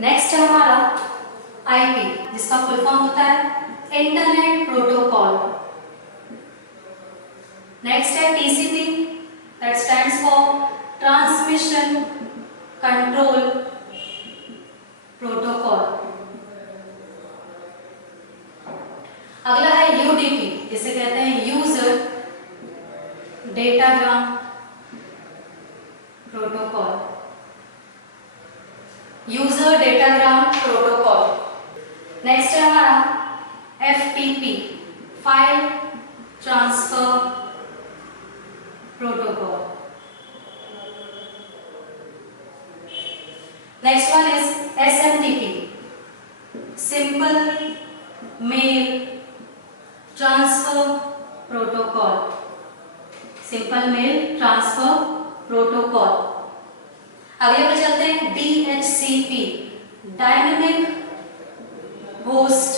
नेक्स्ट है हमारा आईपी, जिसका फुल फॉर्म होता है इंटरनेट प्रोटोकॉल। नेक्स्ट है TCP, that stands for transmission control protocol. अगला है यूडीपी, जिसे कहते हैं user datagram protocol. User datagram protocol. Next है हमारा FTP, file transfer protocol. Next one is SMTP, simple mail transfer protocol. Simple mail transfer protocol. अगले पर चलते हैं DHCP, dynamic host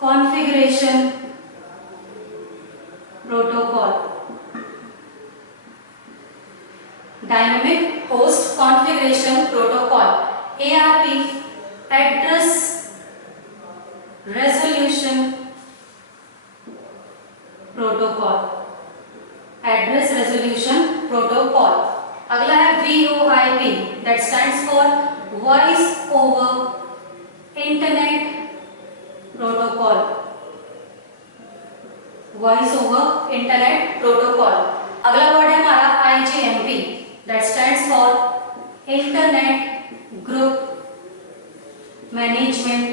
configuration protocol. Dynamic host configuration protocol. ARP, address resolution protocol. Address resolution protocol. अगला है VoIP, that stands for voice over internet protocol. Voice over internet protocol. अगला वर्ड है हमारा IGMP, that stands for internet group management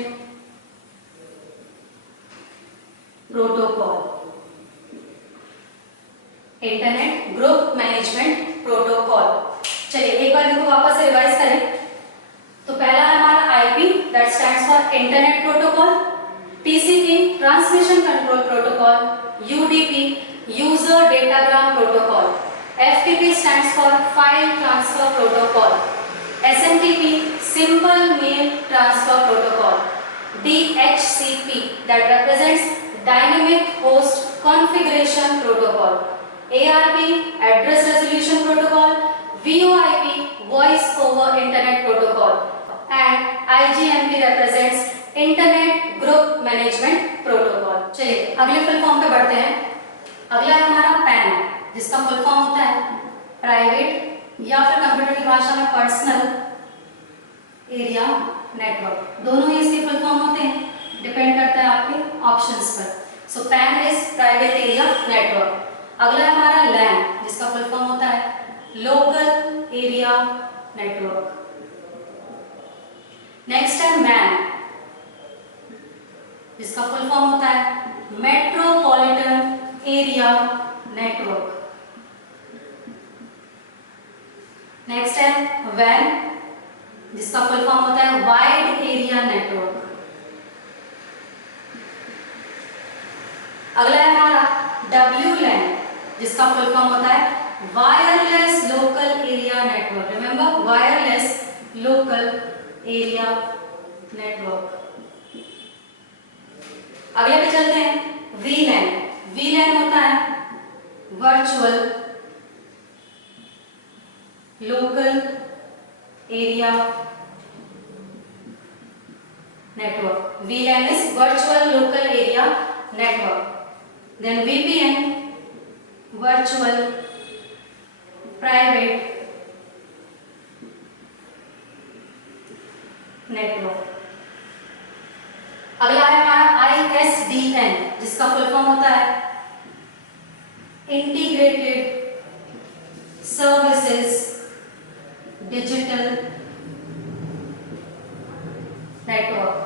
protocol. Internet group management protocol. चलिए एक बार इनको वापस से रिवाइज करें। तो पहला है हमारा IP, that stands for internet protocol. TCP, transmission control protocol. UDP, user datagram protocol. FTP stands for file transfer protocol. SMTP, simple mail transfer protocol. DHCP, that represents dynamic host configuration protocol. ARP, Address Resolution Protocol. VoIP, Voice over Internet Protocol. And IGMP represents Internet Group Management Protocol. चलिए अगले full form पे बढ़ते हैं। अगला है हमारा PAN, जिसका full form होता है प्राइवेट या फिर कंप्यूटर की भाषा में पर्सनल एरिया नेटवर्क। दोनों ही इसके फुल फॉर्म होते हैं, डिपेंड करता है आपके ऑप्शंस पर। सो PAN is private area network. अगला है हमारा लैन, जिसका फुल फॉर्म होता है लोकल एरिया नेटवर्क। नेक्स्ट है मैन, जिसका फुल फॉर्म होता है मेट्रोपॉलिटन एरिया नेटवर्क। नेक्स्ट है वैन, जिसका फुल फॉर्म होता है वाइड एरिया नेटवर्क। अगला है हमारा WLAN, जिसका फुल फॉर्म होता है wireless local area network. Remember, wireless local area network. अगले पे चलते हैं VLAN। VLAN होता है virtual local area network. VLAN is virtual local area network. Then VPN, virtual private network. अगला है हमारा ISDN, जिसका फुल फॉर्म होता है integrated services digital network.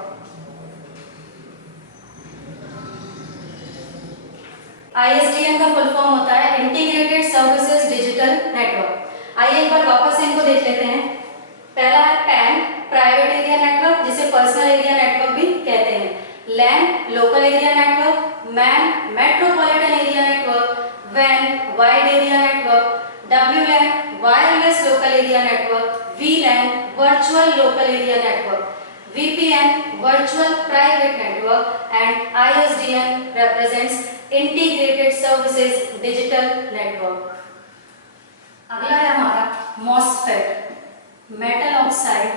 ISDN का फुल फॉर्म होता है इंटीग्रेटेड सर्विसेज डिजिटल नेटवर्क। आइए एक बार वापस से इनको देख लेते हैं। पहला है PAN, प्राइवेट एरिया नेटवर्क, जिसे पर्सनल एरिया नेटवर्क भी कहते हैं। LAN, local area network. MAN, metropolitan area network. WAN, wide area network. WLAN, wireless local area network. VLAN, virtual local area network. VPN, virtual private network, and ISDN represents integrated services digital network. अगला है हमारा MOSFET, metal oxide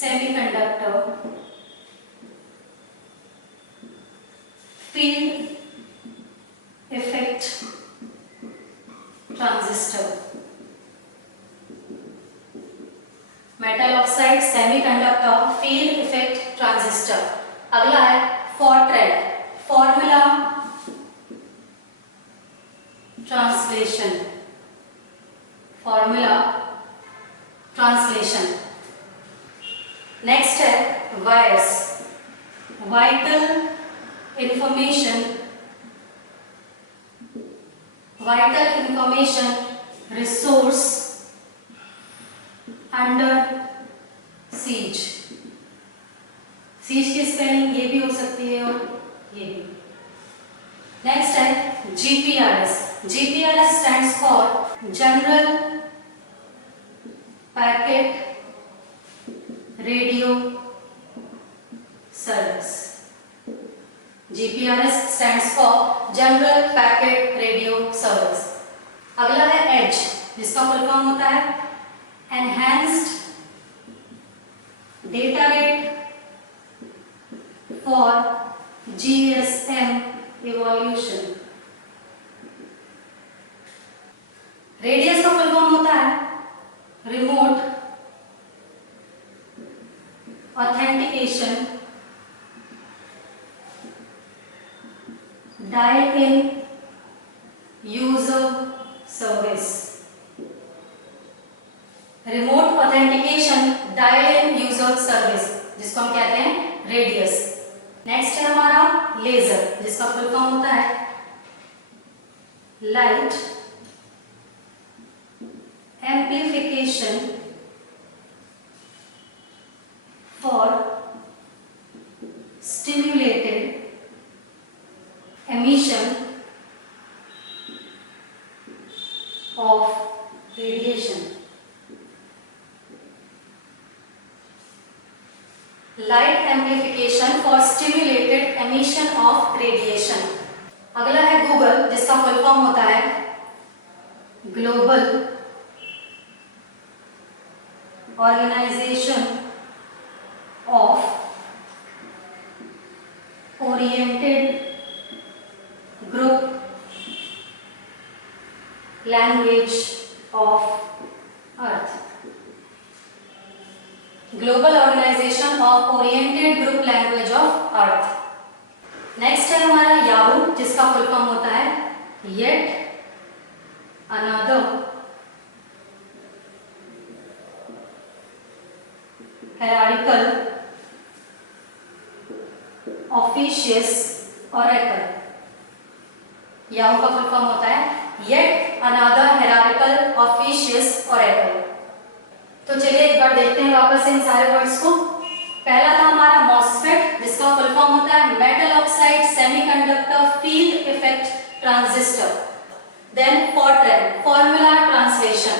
semiconductor field effect transistor, metal oxide semiconductor field effect transistor. अगला है FORTRAN, formula translation, formula translation. Next है virus, vital information, vital information resource under seize. Seize की spelling ये भी हो सकती है और ये भी। नेक्स्ट है GPRS, GPRS stands for general packet radio service. GPRS stands for general packet radio service. अगला है एज, जिसका फुल फॉर्म होता है enhanced data rate for GSM evolution. Radius का फुल फॉर्म होता है remote authentication dial in user service. Remote authentication dial in user service, जिसको हम कहते हैं रेडियस। नेक्स्ट है हमारा लेजर, जिसका फुल फॉर्म होता है light amplification for stimulated emission of radiation. Light amplification for stimulated emission of radiation. अगला है गूगल, जिसका फुल फॉर्म होता है global organisation of oriented group language of earth. Global organisation of oriented group language of earth. Next है हमारा Yahoo, जिसका full form होता है yet another hierarchical officious oracle. Yahoo का फुल फॉर्म होता है yet another hierarchical officious oracle. तो चलिए एक बार देखते हैं वापस इन सारे वर्ड्स को। पहला था हमारा मॉसफेट, जिसका फुल फॉर्म होता है metal oxide semiconductor field effect transistor. Then Fortran, formula translation.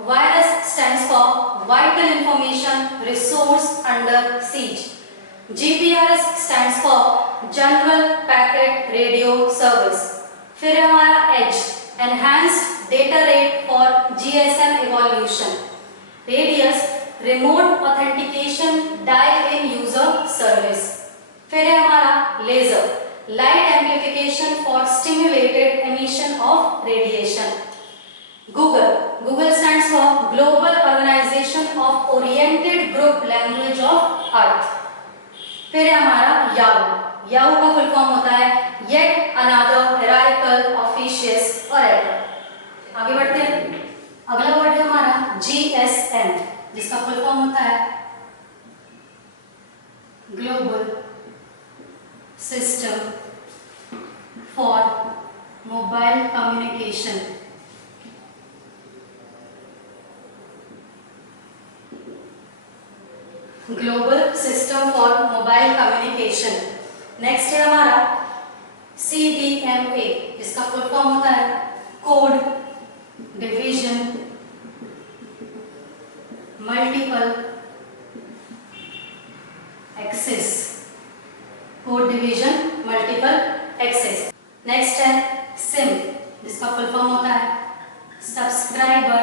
Virus stands for vital information resource under siege. GPRS stands for general packet radio service. फिर हमारा EDGE, enhanced data rate for GSM evolution. RADIUS, remote authentication dial in user service. फिर है हमारा LASER, light amplification for stimulated emission of radiation. Google, Google stands for global organisation of oriented group language of earth. फिर है हमारा Yahoo, Yahoo का full form होता है yet another hierarchical officious oracle. आगे बढ़ते हैं। अगला वर्ड है हमारा जीएसएम, जिसका फुल फॉर्म होता है global system for mobile communication. Global system for mobile communication. Next है हमारा CDMA, जिसका फुल फॉर्म होता है code division multiple access. Code division multiple access. Next है सिम, जिसका फुल फॉर्म होता है subscriber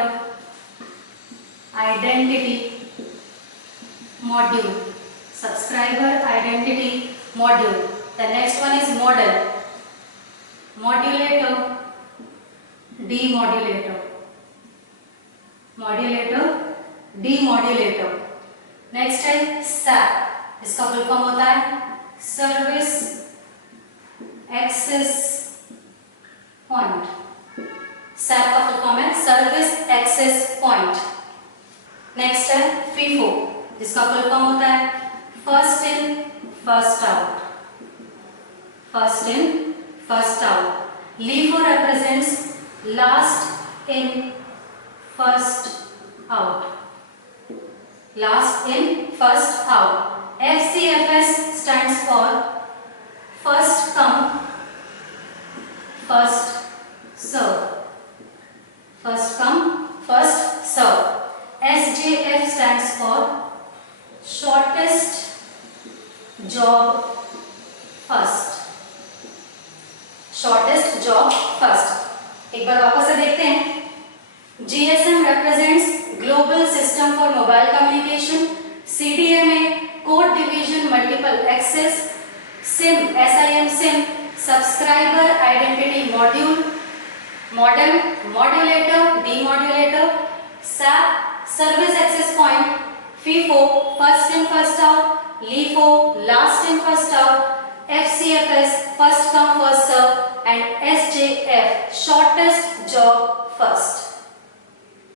identity module, subscriber identity module. The next one is model, modulator, demodulator, modulator, demodulator. Next है SAP, इसका full form होता है सर्विस एक्सेस पॉइंट। SAP का full form है सर्विस एक्सेस पॉइंट। नेक्स्ट है FIFO, जिसका फुल फॉर्म होता है first in first out, first in first out. LIFO represents last in first out, last in first out. FCFS stands for first come first serve, first come first serve. SJF stands for shortest job first, shortest job first. एक बार वापस से देखते हैं। GSM represents Global System for Mobile Communication, CDMA Code Division Multiple Access, SIM SIM Subscriber Identity Module, Modem Modulator Demodulator, SAP Service Access Point, FIFO First in First Out, LIFO Last in First Out, FCFS First Come First Serve, and SJF Shortest Job First.